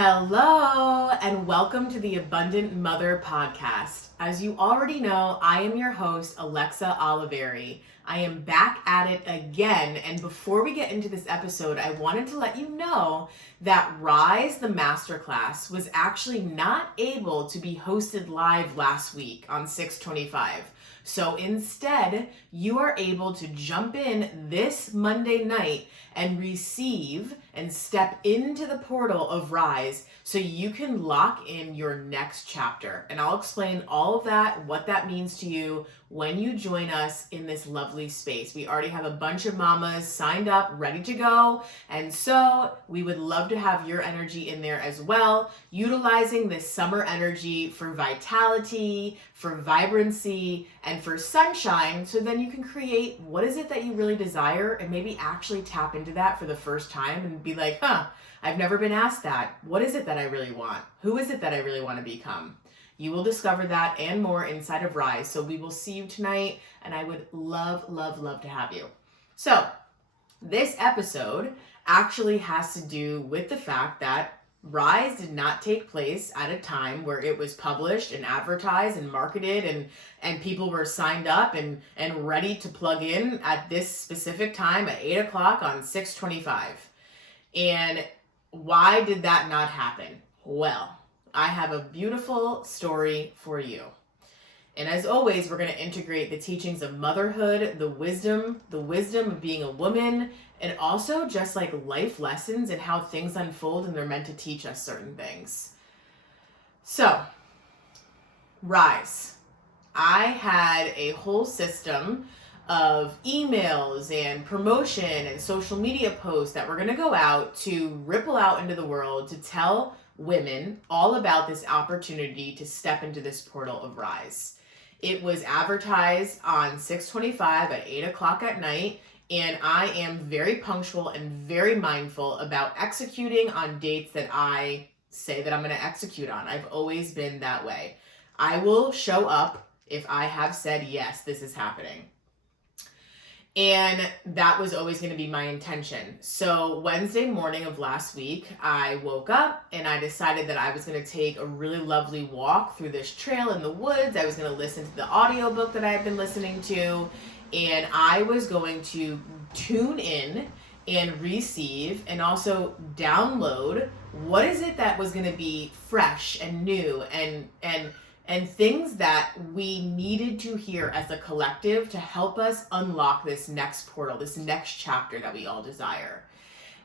Hello, and welcome to the Abundant Mother Podcast. As you already know, I am your host, Alexa Oliveri. I am back at it again, and before we get into this episode, I wanted to let you know that Rise, the masterclass, was actually not able to be hosted live last week on 6/25. So instead, you are able to jump in this Monday night and receive and step into the portal of Rise so you can lock in your next chapter. And I'll explain all of that, what that means to you when you join us in this lovely space. We already have a bunch of mamas signed up, ready to go. And so we would love to have your energy in there as well, utilizing this summer energy for vitality, for vibrancy, and for sunshine, so then you can create what is it that you really desire and maybe actually tap into that for the first time and be like, I've never been asked that. What is it that I really want? Who is it that I really want to become? You will discover that and more inside of Rise. So we will see you tonight, and I would love, love, love to have you. So this episode actually has to do with the fact that Rise did not take place at a time where it was published and advertised and marketed and people were signed up and ready to plug in at this specific time at 8 o'clock on 6/25. And why did that not happen? Well, I have a beautiful story for you. And as always, we're going to integrate the teachings of motherhood, the wisdom of being a woman, and also just like life lessons and how things unfold and they're meant to teach us certain things. So, Rise. I had a whole system of emails and promotion and social media posts that were going to go out to ripple out into the world to tell women all about this opportunity to step into this portal of Rise. It was advertised on 6/25 at 8 o'clock at night, and I am very punctual and very mindful about executing on dates that I say that I'm going to execute on. I've always been that way. I will show up if I have said, yes, this is happening. And that was always going to be my intention. So Wednesday morning of last week, I woke up and I decided that I was going to take a really lovely walk through this trail in the woods. I was going to listen to the audiobook that I had been listening to, and I was going to tune in and receive and also download what is it that was going to be fresh and new and things that we needed to hear as a collective to help us unlock this next portal, this next chapter that we all desire.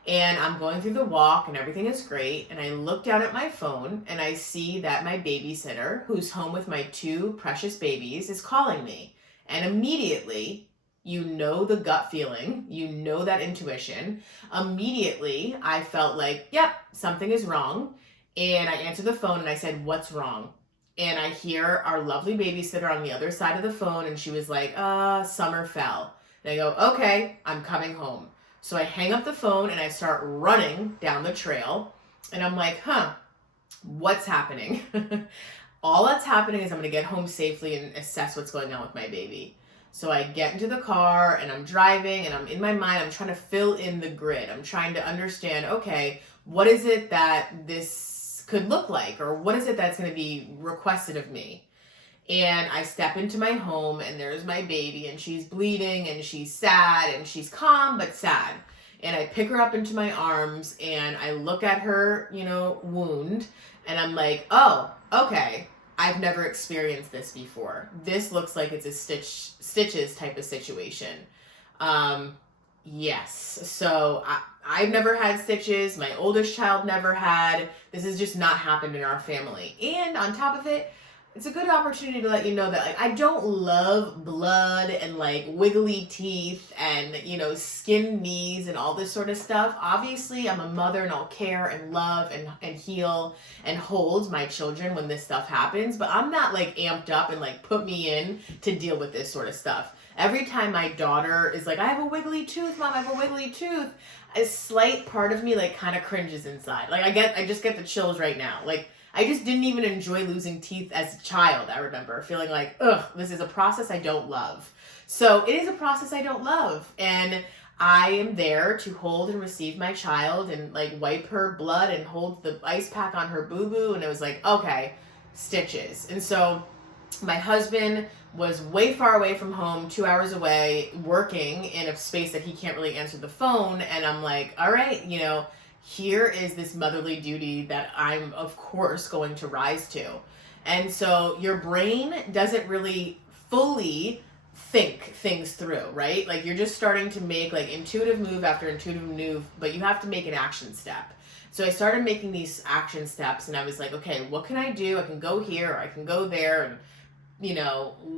And I'm going through the walk and everything is great. And I look down at my phone and I see that my babysitter, who's home with my two precious babies, is calling me. And immediately, you know the gut feeling, you know that intuition. Immediately, I felt like, yep, something is wrong. And I answered the phone and I said, what's wrong? And I hear our lovely babysitter on the other side of the phone, and she was like, summer fell. And I go, okay, I'm coming home. So I hang up the phone and I start running down the trail, and I'm like, what's happening? All that's happening is I'm going to get home safely and assess what's going on with my baby. So I get into the car and I'm driving, and I'm in my mind, I'm trying to fill in the grid. I'm trying to understand, okay, what is it that this could look like, or what is it that's going to be requested of me? And I step into my home and there's my baby, and she's bleeding and she's sad and she's calm but sad. And I pick her up into my arms and I look at her, wound, and I'm like, oh, okay, I've never experienced this before. This looks like it's a stitches type of situation. Yes. So I've never had stitches. My oldest child never had. This has just not happened in our family. And on top of it, it's a good opportunity to let you know that I don't love blood and wiggly teeth and, skin knees and all this sort of stuff. Obviously, I'm a mother and I'll care and love and heal and hold my children when this stuff happens. But I'm not amped up and put me in to deal with this sort of stuff. Every time my daughter is like, I have a wiggly tooth, Mom, I have a wiggly tooth, a slight part of me kind of cringes inside. I just get the chills right now. I just didn't even enjoy losing teeth as a child, I remember. Feeling like, this is a process I don't love. So it is a process I don't love. And I am there to hold and receive my child and like wipe her blood and hold the ice pack on her boo-boo. And it was like, okay, stitches. And so my husband was way far away from home, 2 hours away, working in a space that he can't really answer the phone. And I'm like, all right, here is this motherly duty that I'm, of course, going to rise to. And so your brain doesn't really fully think things through, right? Like you're just starting to make like intuitive move after intuitive move, but you have to make an action step. So I started making these action steps and I was like, okay, what can I do? I can go here or I can go there. And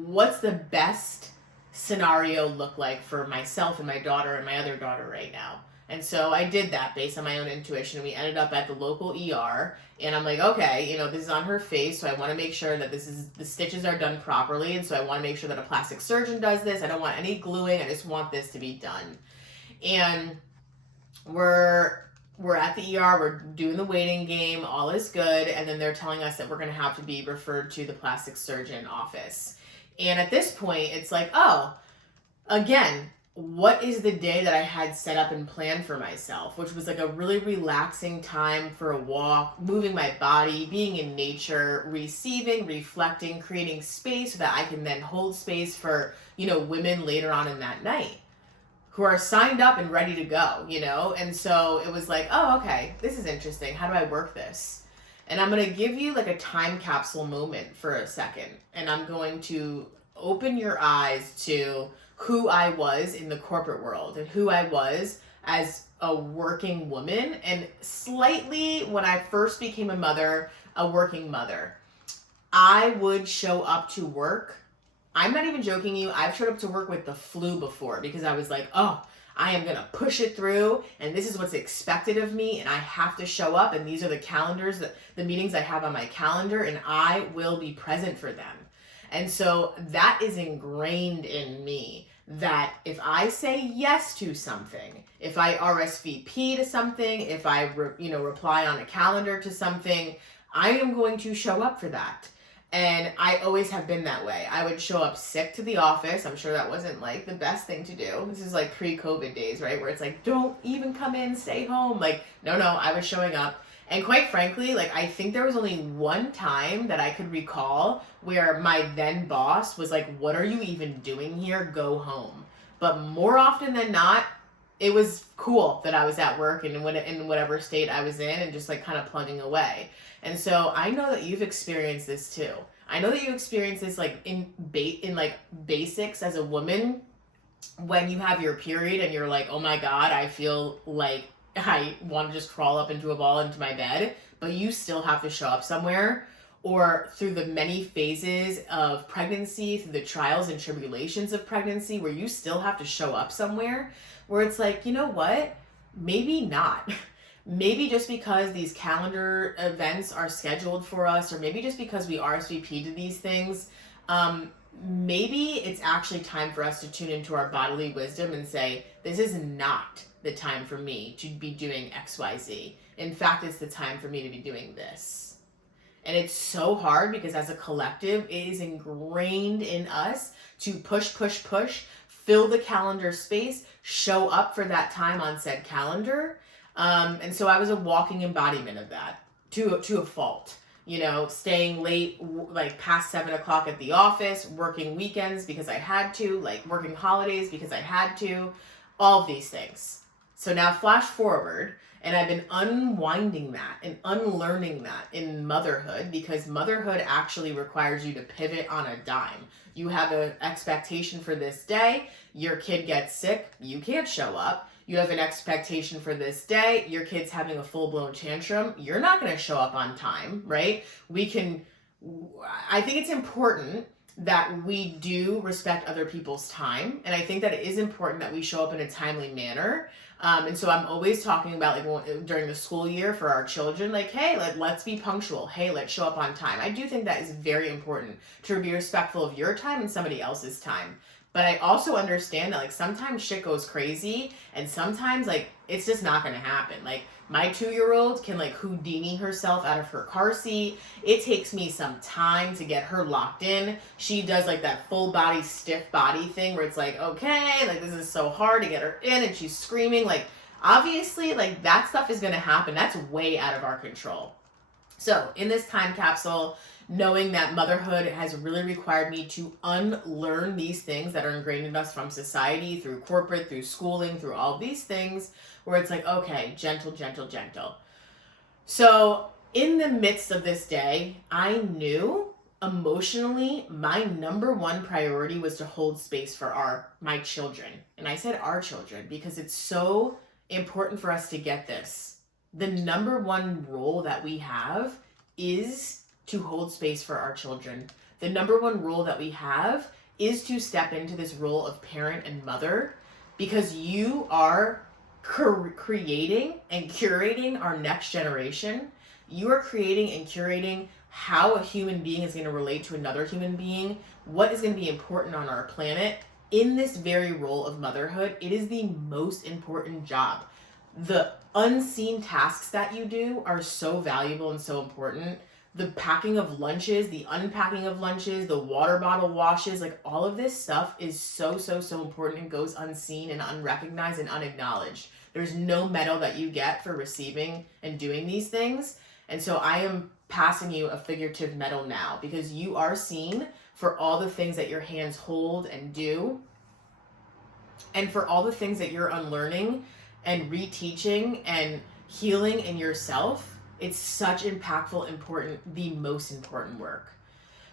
what's the best scenario look like for myself and my daughter and my other daughter right now? And so I did that based on my own intuition. We ended up at the local ER and I'm like, okay, this is on her face. So I want to make sure that the stitches are done properly. And so I want to make sure that a plastic surgeon does this. I don't want any gluing. I just want this to be done. And we're at the ER, we're doing the waiting game, all is good, and then they're telling us that we're going to have to be referred to the plastic surgeon office. And at this point, it's like, oh, again, what is the day that I had set up and planned for myself, which was like a really relaxing time for a walk, moving my body, being in nature, receiving, reflecting, creating space so that I can then hold space for, women later on in that night who are signed up and ready to go, And so it was like, oh, okay, this is interesting. How do I work this? And I'm going to give you like a time capsule moment for a second. And I'm going to open your eyes to who I was in the corporate world and who I was as a working woman. And slightly when I first became a mother, a working mother, I would show up to work. I'm not even joking you. I've showed up to work with the flu before because I was like, oh, I am going to push it through and this is what's expected of me and I have to show up and these are the calendars, the meetings I have on my calendar and I will be present for them. And so that is ingrained in me that if I say yes to something, if I RSVP to something, if I reply on a calendar to something, I am going to show up for that. And I always have been that way. I would show up sick to the office. I'm sure that wasn't like the best thing to do. This is like pre-COVID days, right? Where it's like, don't even come in, stay home. Like, no, I was showing up. And quite frankly, like I think there was only one time that I could recall where my then boss was like, what are you even doing here? Go home. But more often than not, it was cool that I was at work and in whatever state I was in and just like kind of plugging away. And so I know that you've experienced this too. I know that you experience this like in like basics as a woman when you have your period and you're like, oh my God, I feel like I want to just crawl up into a ball into my bed, but you still have to show up somewhere. Or through the many phases of pregnancy, through the trials and tribulations of pregnancy, where you still have to show up somewhere, where it's like, you know what? Maybe not. Maybe just because these calendar events are scheduled for us, or maybe just because we RSVP to these things, maybe it's actually time for us to tune into our bodily wisdom and say, this is not the time for me to be doing XYZ. In fact, it's the time for me to be doing this. And it's so hard because as a collective, it is ingrained in us to push, fill the calendar space, show up for that time on said calendar. And so I was a walking embodiment of that to a fault, staying late, like past 7:00 at the office, working weekends because I had to, like working holidays because I had to, all of these things. So now flash forward. And I've been unwinding that and unlearning that in motherhood because motherhood actually requires you to pivot on a dime. You have an expectation for this day, your kid gets sick, you can't show up. You have an expectation for this day, your kid's having a full-blown tantrum, you're not going to show up on time, right? I think it's important that we do respect other people's time. And I think that it is important that we show up in a timely manner. And so I'm always talking about like during the school year for our children, like, hey, let's be punctual. Hey, let's show up on time. I do think that is very important to be respectful of your time and somebody else's time. But I also understand that like sometimes shit goes crazy and sometimes like it's just not going to happen. Like My 2-year-old can like Houdini herself out of her car seat. It takes me some time to get her locked in. She does like that full body, stiff body thing where it's like, okay, like this is so hard to get her in, and she's screaming. Like, obviously, like that stuff is gonna happen. That's way out of our control. So in this time capsule, knowing that motherhood has really required me to unlearn these things that are ingrained in us from society, through corporate, through schooling, through all these things, where it's like, okay, gentle, gentle, gentle. So in the midst of this day, I knew emotionally my number one priority was to hold space for my children. And I said our children because it's so important for us to get this. The number one role that we have is to hold space for our children. The number one role that we have is to step into this role of parent and mother, because you are creating and curating our next generation. You are creating and curating how a human being is going to relate to another human being, what is going to be important on our planet. In this very role of motherhood, it is the most important job. The unseen tasks that you do are so valuable and so important. The packing of lunches, the unpacking of lunches, the water bottle washes, like all of this stuff is so, so, so important and goes unseen and unrecognized and unacknowledged. There's no medal that you get for receiving and doing these things. And so I am passing you a figurative medal now, because you are seen for all the things that your hands hold and do, and for all the things that you're unlearning and reteaching and healing in yourself. It's such impactful, important, the most important work.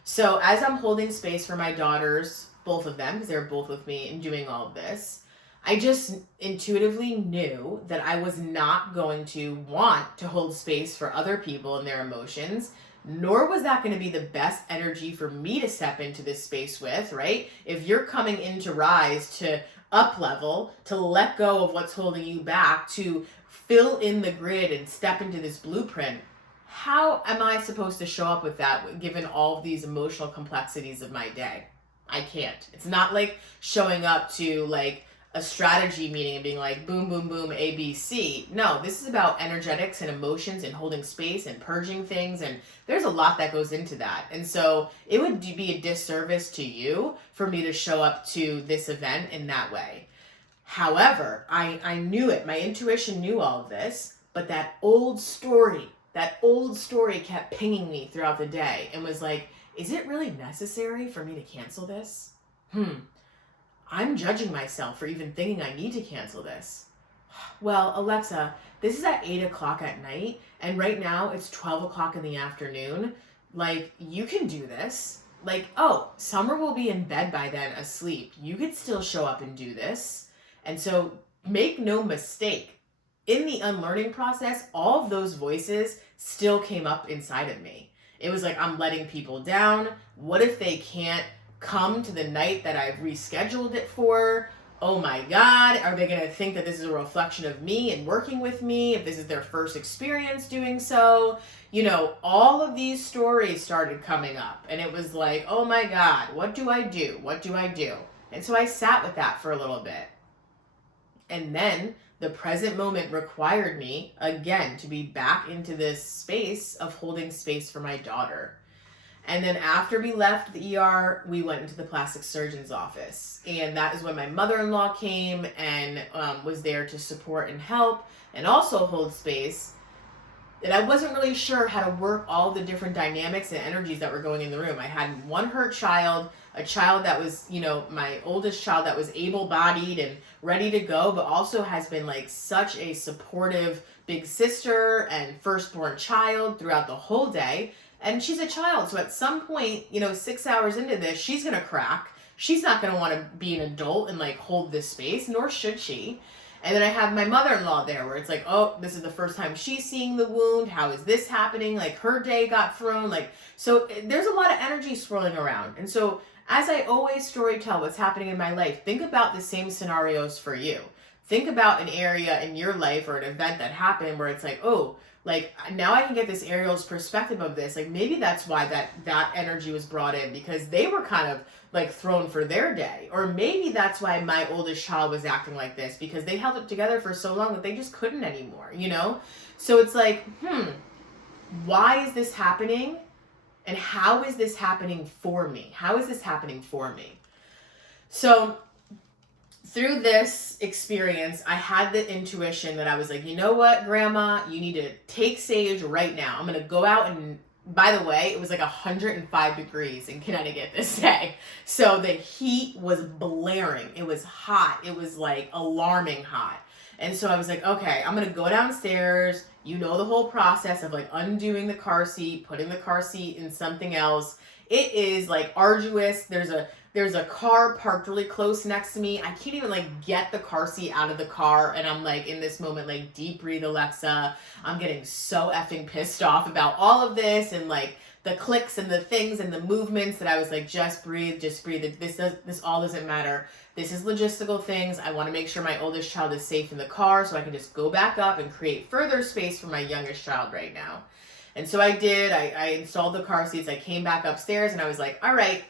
So as I'm holding space for my daughters, both of them, because they're both with me and doing all of this, I just intuitively knew that I was not going to want to hold space for other people and their emotions, nor was that going to be the best energy for me to step into this space with, right? If you're coming into Rise to up level, to let go of what's holding you back, to fill in the grid and step into this blueprint, how am I supposed to show up with that given all of these emotional complexities of my day? I can't. It's not like showing up to like a strategy meeting and being like, boom, boom, boom, A, B, C. No, this is about energetics and emotions and holding space and purging things. And there's a lot that goes into that. And so it would be a disservice to you for me to show up to this event in that way. However, I knew it. My intuition knew all of this, but that old story kept pinging me throughout the day and was like, is it really necessary for me to cancel this? I'm judging myself for even thinking I need to cancel this. Well, Alexa, this is at 8 o'clock at night, and right now it's 12 o'clock in the afternoon. Like, you can do this. Like, oh, Summer will be in bed by then, asleep. You could still show up and do this. And so make no mistake, in the unlearning process, all of those voices still came up inside of me. It was like, I'm letting people down. What if they can't come to the night that I've rescheduled it for? Oh my God, are they going to think that this is a reflection of me and working with me if this is their first experience doing so? You know, all of these stories started coming up, and it was like, oh my God, what do I do? What do I do? And so I sat with that for a little bit. And then the present moment required me, again, to be back into this space of holding space for my daughter. And then after we left the ER, we went into the plastic surgeon's office. And that is when my mother-in-law came and was there to support and help and also hold space. And I wasn't really sure how to work all the different dynamics and energies that were going in the room. I had one hurt child, a child that was, you know, my oldest child that was able-bodied and ready to go, but also has been like such a supportive big sister and firstborn child throughout the whole day. And she's a child, so at some point, you know, 6 hours into this, she's going to crack. She's not going to want to be an adult and like hold this space, nor should she. And then I have my mother-in-law there where it's like, oh, this is the first time she's seeing the wound. How is this happening? Like her day got thrown. Like, so there's a lot of energy swirling around. And so as I always storytell what's happening in my life, think about the same scenarios for you. Think about an area in your life or an event that happened where it's like, oh, Like now I can get this Ariel's perspective of this. Like maybe that's why that energy was brought in, because they were kind of like thrown for their day. Or maybe that's why my oldest child was acting like this, because they held it together for so long that they just couldn't anymore, you know? So it's like, why is this happening? And how is this happening for me? How is this happening for me? So through this experience, I had the intuition that I was like, you know what, Grandma, you need to take Sage right now. I'm going to go out and, by the way, it was like 105 degrees in Connecticut this day. So the heat was blaring. It was hot. It was like alarming hot. And so I was like, okay, I'm going to go downstairs. You know the whole process of like undoing the car seat, putting the car seat in something else. It is like arduous. There's a car parked really close next to me. I can't even like get the car seat out of the car. And I'm like in this moment, like deep breathe, Alexa. I'm getting so effing pissed off about all of this and like the clicks and the things and the movements that I was like, just breathe. This all doesn't matter. This is logistical things. I want to make sure my oldest child is safe in the car so I can just go back up and create further space for my youngest child right now. And so I did. I installed the car seats. I came back upstairs and I was like, all right,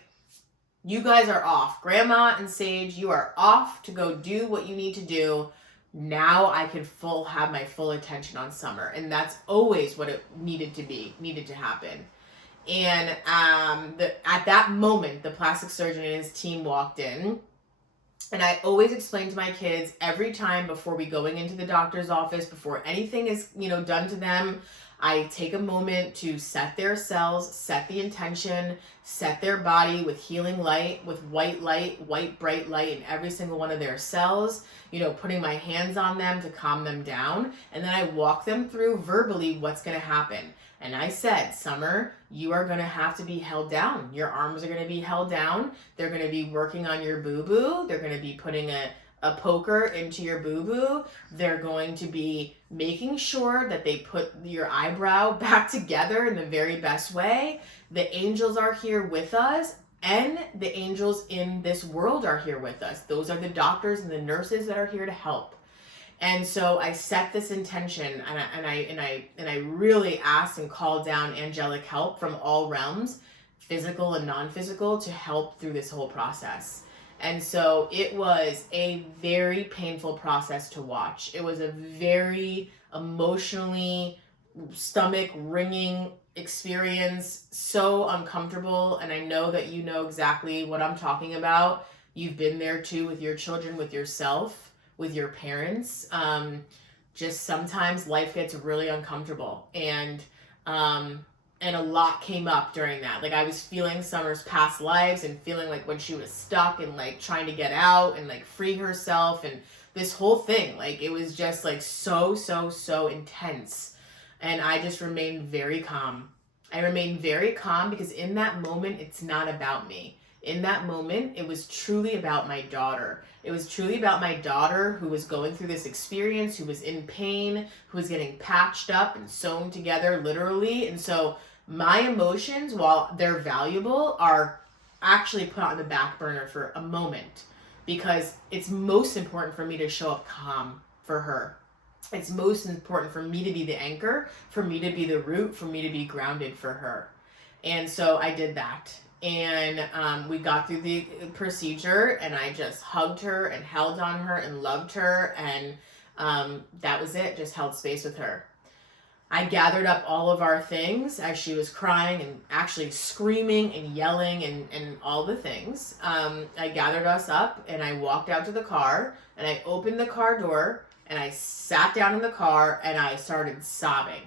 you guys are off. Grandma and Sage, you are off to go do what you need to do. Now I can have my full attention on Summer. And that's always what it needed to happen. And at that moment, the plastic surgeon and his team walked in. And I always explain to my kids every time before we going into the doctor's office, before anything is, done to them, I take a moment to set their cells, set the intention, set their body with healing light, with white bright light in every single one of their cells, putting my hands on them to calm them down. And then I walk them through verbally what's going to happen. And I said, Summer, you are going to have to be held down. Your arms are going to be held down. They're going to be working on your boo-boo. They're going to be putting a poker into your boo-boo. They're going to be making sure that they put your eyebrow back together in the very best way. The angels are here with us, and the angels in this world are here with us. Those are the doctors and the nurses that are here to help. And so I set this intention, and I really asked and called down angelic help from all realms, physical and non-physical, to help through this whole process. And so it was a very painful process to watch. It was a very emotionally stomach-wringing experience, so uncomfortable. And I know that you know exactly what I'm talking about. You've been there too with your children, with yourself, with your parents. Just sometimes life gets really uncomfortable. And a lot came up during that. Like I was feeling Summer's past lives and feeling like when she was stuck and like trying to get out and like free herself and this whole thing. Like it was just like so intense. And I just remained very calm. I remained very calm because in that moment, it's not about me. In that moment, it was truly about my daughter. It was truly about my daughter who was going through this experience, who was in pain, who was getting patched up and sewn together literally. And so my emotions, while they're valuable, are actually put on the back burner for a moment because it's most important for me to show up calm for her. It's most important for me to be the anchor, for me to be the root, for me to be grounded for her. And so I did that. And we got through the procedure and I just hugged her and held on her and loved her. And that was it, just held space with her. I gathered up all of our things as she was crying and actually screaming and yelling and all the things. I gathered us up and I walked out to the car and I opened the car door and I sat down in the car and I started sobbing.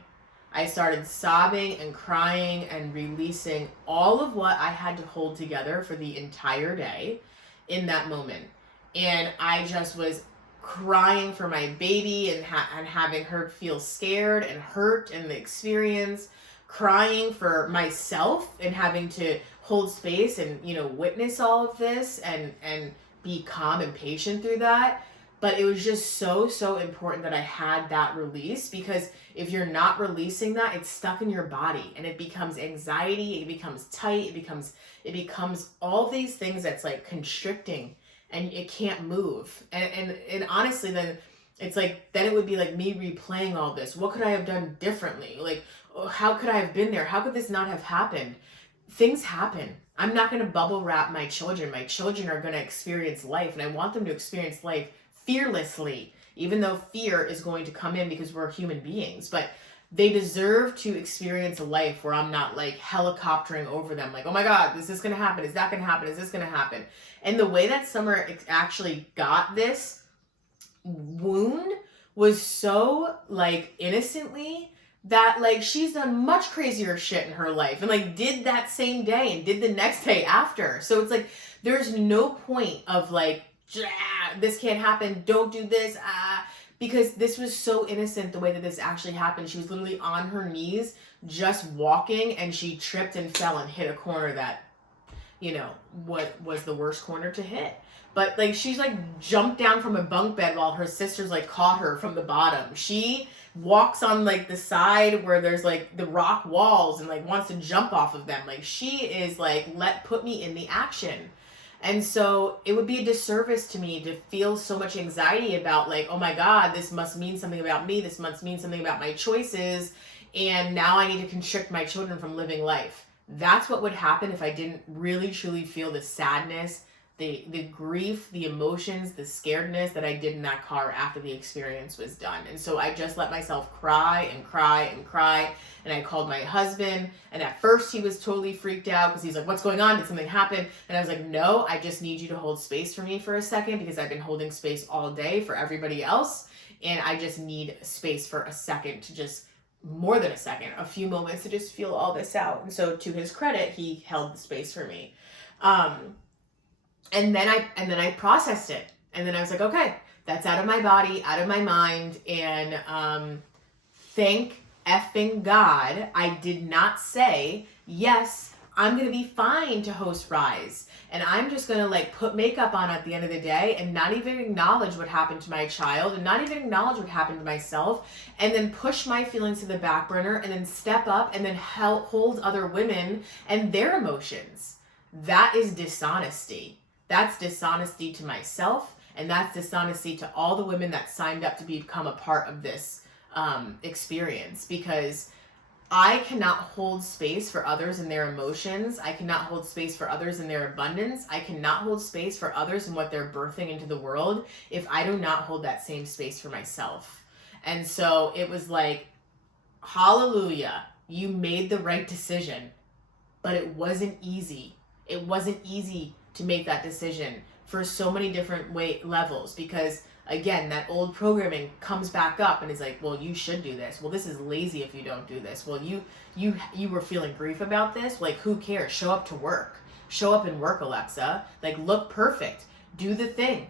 I started sobbing and crying and releasing all of what I had to hold together for the entire day in that moment. And I just was crying for my baby and having her feel scared and hurt in the experience, crying for myself and having to hold space and, witness all of this and be calm and patient through that. But it was just so important that I had that release, because if you're not releasing that, it's stuck in your body and it becomes anxiety, it becomes tight, it becomes all these things that's like constricting and it can't move. And honestly, then It's like, then it would be like me replaying all this. What could I have done differently? Like, how could I have been there? How could this not have happened? Things happen. I'm not going to bubble wrap my children. My children are going to experience life, and I want them to experience life fearlessly, even though fear is going to come in because we're human beings. But they deserve to experience a life where I'm not like helicoptering over them, like, oh my God, is this going to happen? Is that going to happen? Is this going to happen? And the way that Summer actually got this wound was so like innocently that like she's done much crazier shit in her life and like did that same day and did the next day after. So it's like there's no point of like this can't happen, don't do this, because this was so innocent the way that this actually happened. She was literally on her knees just walking, and she tripped and fell and hit a corner that, you know, what was the worst corner to hit. But like she's like jumped down from a bunk bed while her sisters like caught her from the bottom. She walks on like the side where there's like the rock walls and like wants to jump off of them. Like she is like, put me in the action. And so it would be a disservice to me to feel so much anxiety about like, oh my God, this must mean something about me. This must mean something about my choices. And now I need to constrict my children from living life. That's what would happen if I didn't really truly feel the sadness, the grief, the emotions, the scaredness that I did in that car after the experience was done. And so I just let myself cry and cry and cry. And I called my husband, and at first he was totally freaked out because he's like, what's going on? Did something happen? And I was like, no, I just need you to hold space for me for a second, because I've been holding space all day for everybody else. And I just need space for a second, to just more than a second, a few moments to just feel all this out. And so to his credit, he held the space for me. And then I processed it. And then I was like, okay, that's out of my body, out of my mind. And thank effing God, I did not say, yes, I'm going to be fine to host Rise. And I'm just going to like put makeup on at the end of the day and not even acknowledge what happened to my child and not even acknowledge what happened to myself, and then push my feelings to the back burner and then step up and then hold other women and their emotions. That is dishonesty. That's dishonesty to myself, and that's dishonesty to all the women that signed up to become a part of this experience, because I cannot hold space for others in their emotions. I cannot hold space for others in their abundance. I cannot hold space for others in what they're birthing into the world if I do not hold that same space for myself. And so it was like, hallelujah, you made the right decision, but it wasn't easy. It wasn't easy to make that decision for so many different levels, because again, that old programming comes back up and is like, well, you should do this. Well, this is lazy if you don't do this. Well, you were feeling grief about this. Like, who cares? Show up to work. Show up and work, Alexa. Like, look perfect. Do the thing.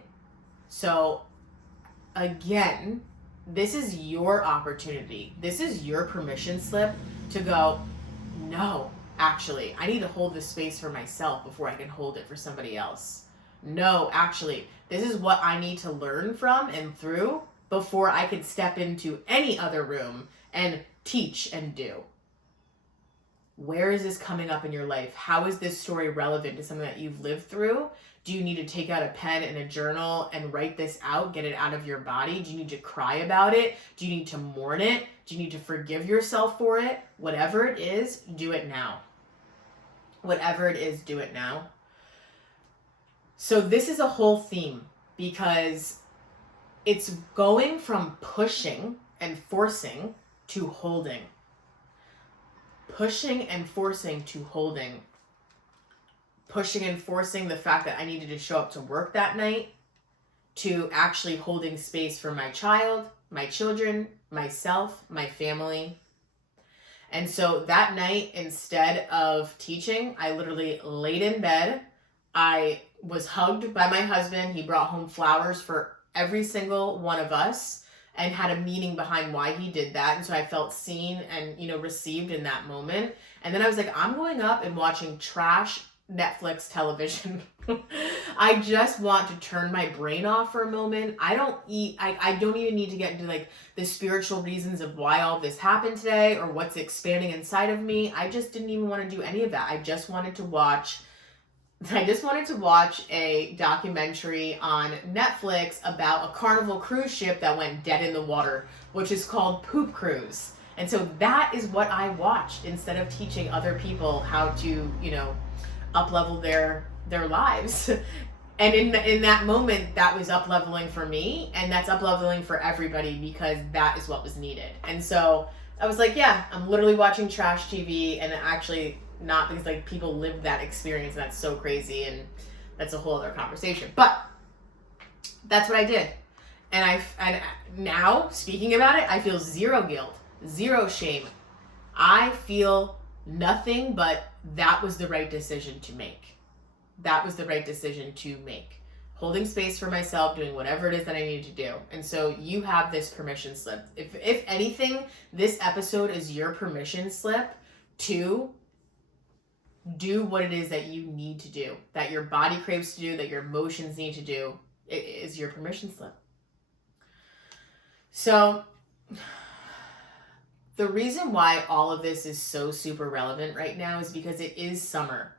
So again, this is your opportunity. This is your permission slip to go, no, actually, I need to hold this space for myself before I can hold it for somebody else. No, actually, this is what I need to learn from and through before I could step into any other room and teach and do. Where is this coming up in your life? How is this story relevant to something that you've lived through? Do you need to take out a pen and a journal and write this out, get it out of your body? Do you need to cry about it? Do you need to mourn it? Do you need to forgive yourself for it? Whatever it is, do it now. Whatever it is, do it now. So this is a whole theme, because it's going from pushing and forcing to holding. Pushing and forcing to holding. Pushing and forcing the fact that I needed to show up to work that night, to actually holding space for my child, my children, myself, my family. And so that night, instead of teaching, I literally laid in bed. I was hugged by my husband. He brought home flowers for every single one of us and had a meaning behind why he did that. And so I felt seen and, received in that moment. And then I was like, I'm going up and watching trash Netflix television. I just want to turn my brain off for a moment. I don't even need to get into like the spiritual reasons of why all this happened today or what's expanding inside of me. I just didn't even want to do any of that. I just wanted to watch I just wanted to watch a documentary on Netflix about a Carnival cruise ship that went dead in the water, which is called Poop Cruise. And so that is what I watched instead of teaching other people how to, up level their lives. And in that moment, that was up leveling for me, and that's up leveling for everybody because that is what was needed. And so I was like, yeah, I'm literally watching trash TV, and actually not, because like people lived that experience, and that's so crazy, and that's a whole other conversation. But that's what I did, and now speaking about it, I feel zero guilt, zero shame. I feel nothing but that was the right decision to make. That was the right decision to make. Holding space for myself, doing whatever it is that I needed to do. And so you have this permission slip. If anything, this episode is your permission slip to do what it is that you need to do, that your body craves to do, that your emotions need to do. It is your permission slip. So the reason why all of this is so super relevant right now is because it is summer.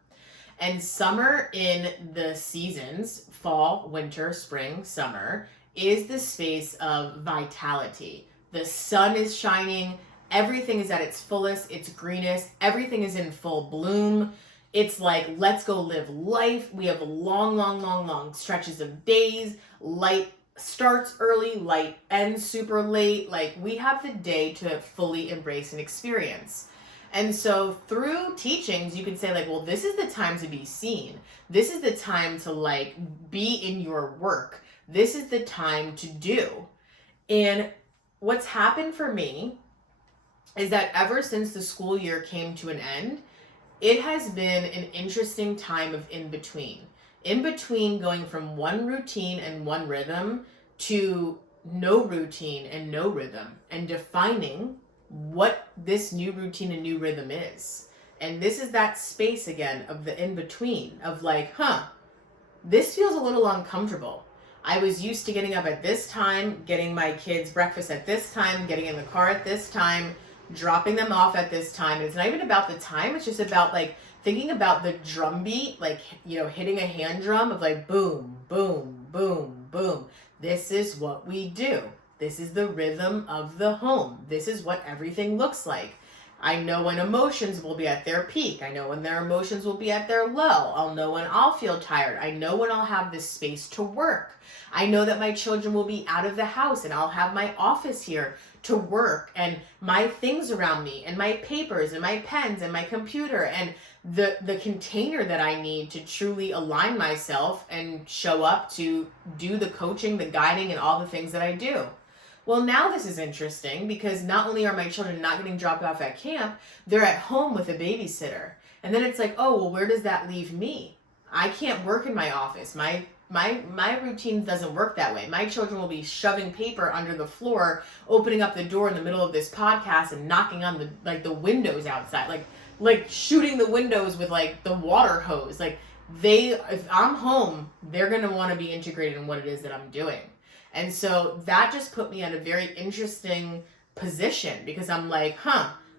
And summer in the seasons, fall, winter, spring, summer, is the space of vitality. The sun is shining. Everything is at its fullest, its greenest. Everything is in full bloom. It's like, let's go live life. We have long stretches of days. Light starts early, light ends super late. Like, we have the day to fully embrace and experience. And so through teachings, you can say like, well, this is the time to be seen. This is the time to like be in your work. This is the time to do. And what's happened for me is that ever since the school year came to an end, it has been an interesting time of in between going from one routine and one rhythm to no routine and no rhythm, and defining what this new routine and new rhythm is. And this is that space again of the in between of like, this feels a little uncomfortable. I was used to getting up at this time, getting my kids breakfast at this time, getting in the car at this time, dropping them off at this time. And it's not even about the time, it's just about like thinking about the drum beat, like, hitting a hand drum of like boom, boom, boom, boom. This is what we do. This is the rhythm of the home. This is what everything looks like. I know when emotions will be at their peak. I know when their emotions will be at their low. I'll know when I'll feel tired. I know when I'll have this space to work. I know that my children will be out of the house and I'll have my office here to work and my things around me and my papers and my pens and my computer and the container that I need to truly align myself and show up to do the coaching, the guiding, and all the things that I do. Well, now this is interesting because not only are my children not getting dropped off at camp, they're at home with a babysitter. And then it's like, oh, well, where does that leave me? I can't work in my office. My routine doesn't work that way. My children will be shoving paper under the floor, opening up the door in the middle of this podcast and knocking on the windows outside, like shooting the windows with like the water hose. Like if I'm home, they're going to want to be integrated in what it is that I'm doing. And so that just put me in a very interesting position because I'm like,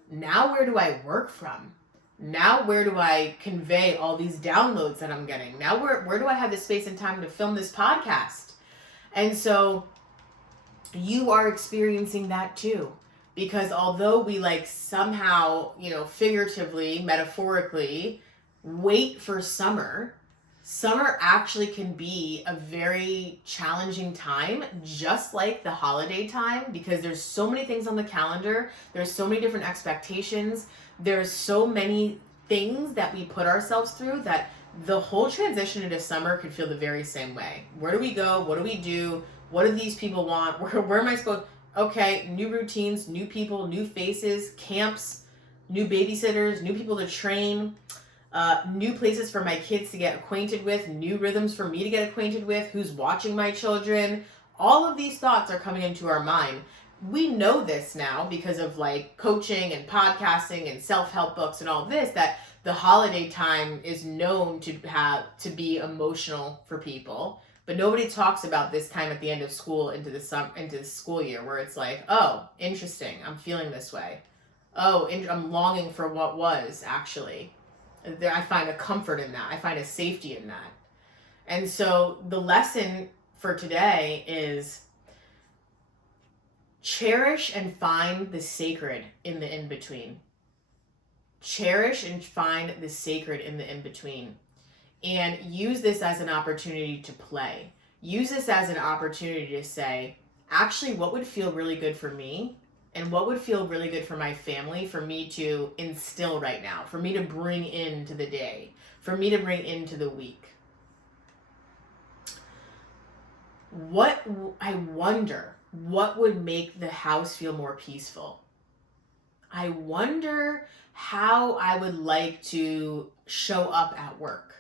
now where do I work from? Now where do I convey all these downloads that I'm getting? Now where do I have the space and time to film this podcast? And so you are experiencing that too. Because although we like somehow, figuratively, metaphorically wait for summer actually can be a very challenging time, just like the holiday time, because there's so many things on the calendar. There's so many different expectations. There's so many things that we put ourselves through that the whole transition into summer could feel the very same way. Where do we go? What do we do? What do these people want? Where am I supposed? Okay, new routines, new people, new faces, camps, new babysitters, new people to train, new places for my kids to get acquainted with, new rhythms for me to get acquainted with, who's watching my children. All of these thoughts are coming into our mind. We know this now because of like coaching and podcasting and self-help books and all this, that the holiday time is known to be emotional for people. But nobody talks about this time at the end of school into the school year where it's like, oh, interesting, I'm feeling this way. Oh, I'm longing for what was actually. I find a comfort in that. I find a safety in that. And so the lesson for today is cherish and find the sacred in the in-between. Cherish and find the sacred in the in-between. And use this as an opportunity to play. Use this as an opportunity to say, actually, what would feel really good for me? And what would feel really good for my family for me to instill right now, for me to bring into the day, for me to bring into the week? I wonder, what would make the house feel more peaceful? I wonder how I would like to show up at work.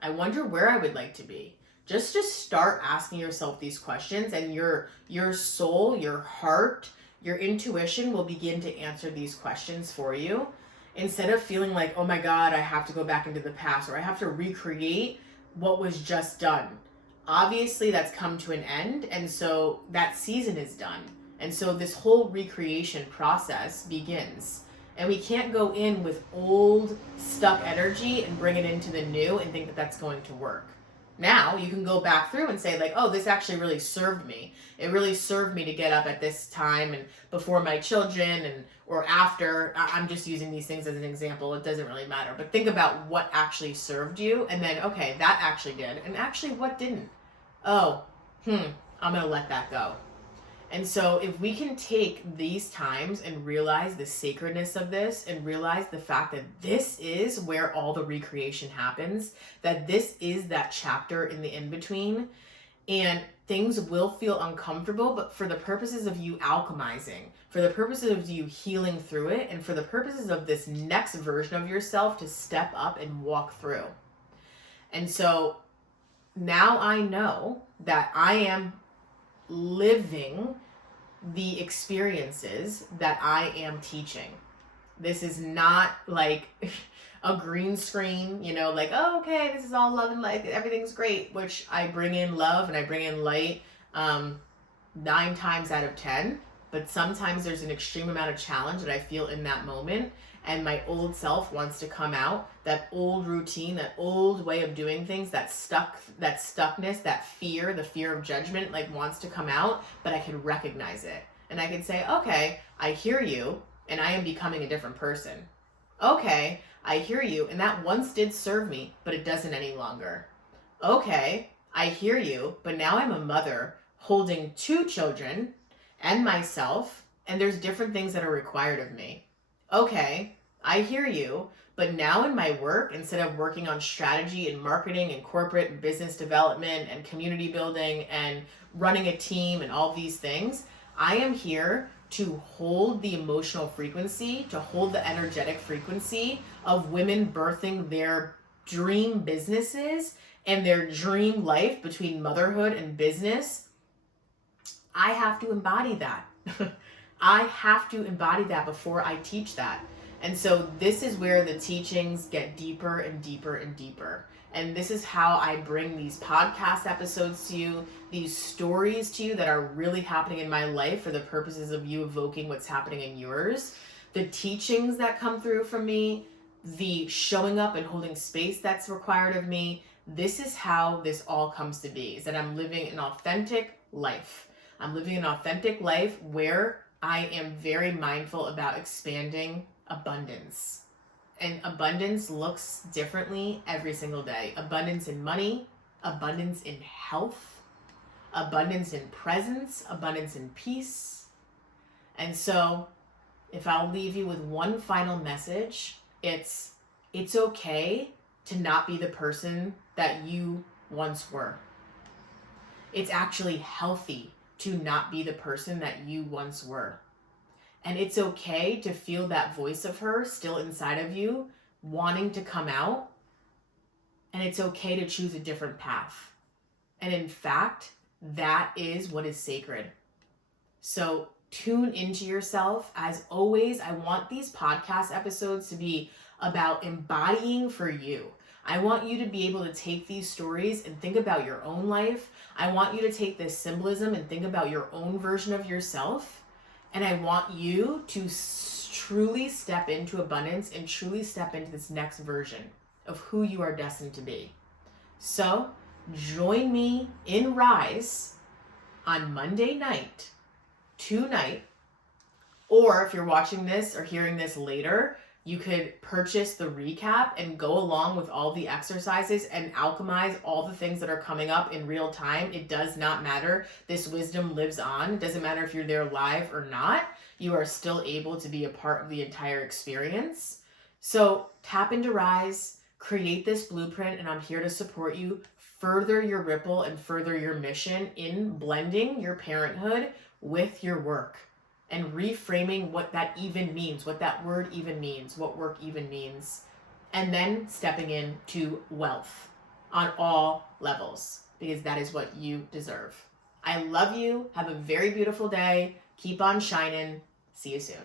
I wonder where I would like to be. Just start asking yourself these questions, and your soul, your heart, your intuition will begin to answer these questions for you, instead of feeling like, oh my God, I have to go back into the past, or I have to recreate what was just done. Obviously, that's come to an end, and so that season is done. And so this whole recreation process begins. And we can't go in with old, stuck energy and bring it into the new and think that that's going to work. Now you can go back through and say, like, oh, this actually really served me. It really served me to get up at this time and before my children or after. I'm just using these things as an example. It doesn't really matter. But think about what actually served you, and then, okay, that actually did. And actually, what didn't? Oh, I'm going to let that go. And so if we can take these times and realize the sacredness of this, and realize the fact that this is where all the recreation happens, that this is that chapter in the in-between, and things will feel uncomfortable, but for the purposes of you alchemizing, for the purposes of you healing through it, and for the purposes of this next version of yourself to step up and walk through. And so now I know that I am living the experiences that I am teaching. This is not like a green screen, like, oh, okay, this is all love and light, everything's great, which I bring in love and I bring in light 9 times out of 10. But sometimes there's an extreme amount of challenge that I feel in that moment, and my old self wants to come out. That old routine, that old way of doing things, that stuckness, that fear, the fear of judgment, wants to come out, but I can recognize it. And I can say, okay, I hear you, and I am becoming a different person. Okay, I hear you, and that once did serve me, but it doesn't any longer. Okay, I hear you, but now I'm a mother holding 2 children and myself, and there's different things that are required of me. Okay, I hear you, but now in my work, instead of working on strategy and marketing and corporate and business development and community building and running a team and all these things, I am here to hold the emotional frequency, to hold the energetic frequency of women birthing their dream businesses and their dream life between motherhood and business. I have to embody that. I have to embody that before I teach that. And so this is where the teachings get deeper and deeper and deeper. And this is how I bring these podcast episodes to you, these stories to you that are really happening in my life for the purposes of you evoking what's happening in yours. The teachings that come through from me, the showing up and holding space that's required of me. This is how this all comes to be, is that I'm living an authentic life. I'm living an authentic life where I am very mindful about expanding abundance. And abundance looks differently every single day. Abundance in money, abundance in health, abundance in presence, abundance in peace. And so if I'll leave you with one final message, it's okay to not be the person that you once were. It's actually healthy to not be the person that you once were. And it's okay to feel that voice of her still inside of you, wanting to come out. And it's okay to choose a different path. And in fact, that is what is sacred. So tune into yourself. As always, I want these podcast episodes to be about embodying for you. I want you to be able to take these stories and think about your own life. I want you to take this symbolism and think about your own version of yourself. And I want you to truly step into abundance and truly step into this next version. of who you are destined to be. So join me in Rise on Monday night, tonight, or if you're watching this or hearing this later, you could purchase the recap and go along with all the exercises and alchemize all the things that are coming up in real time. It does not matter. This wisdom lives on. It doesn't matter if you're there live or not. You are still able to be a part of the entire experience. So tap into Rise, create this blueprint, and I'm here to support you. Further your ripple and further your mission in blending your parenthood with your work and reframing what that even means, what that word even means, what work even means, and then stepping into wealth on all levels, because that is what you deserve. I love you. Have a very beautiful day. Keep on shining. See you soon.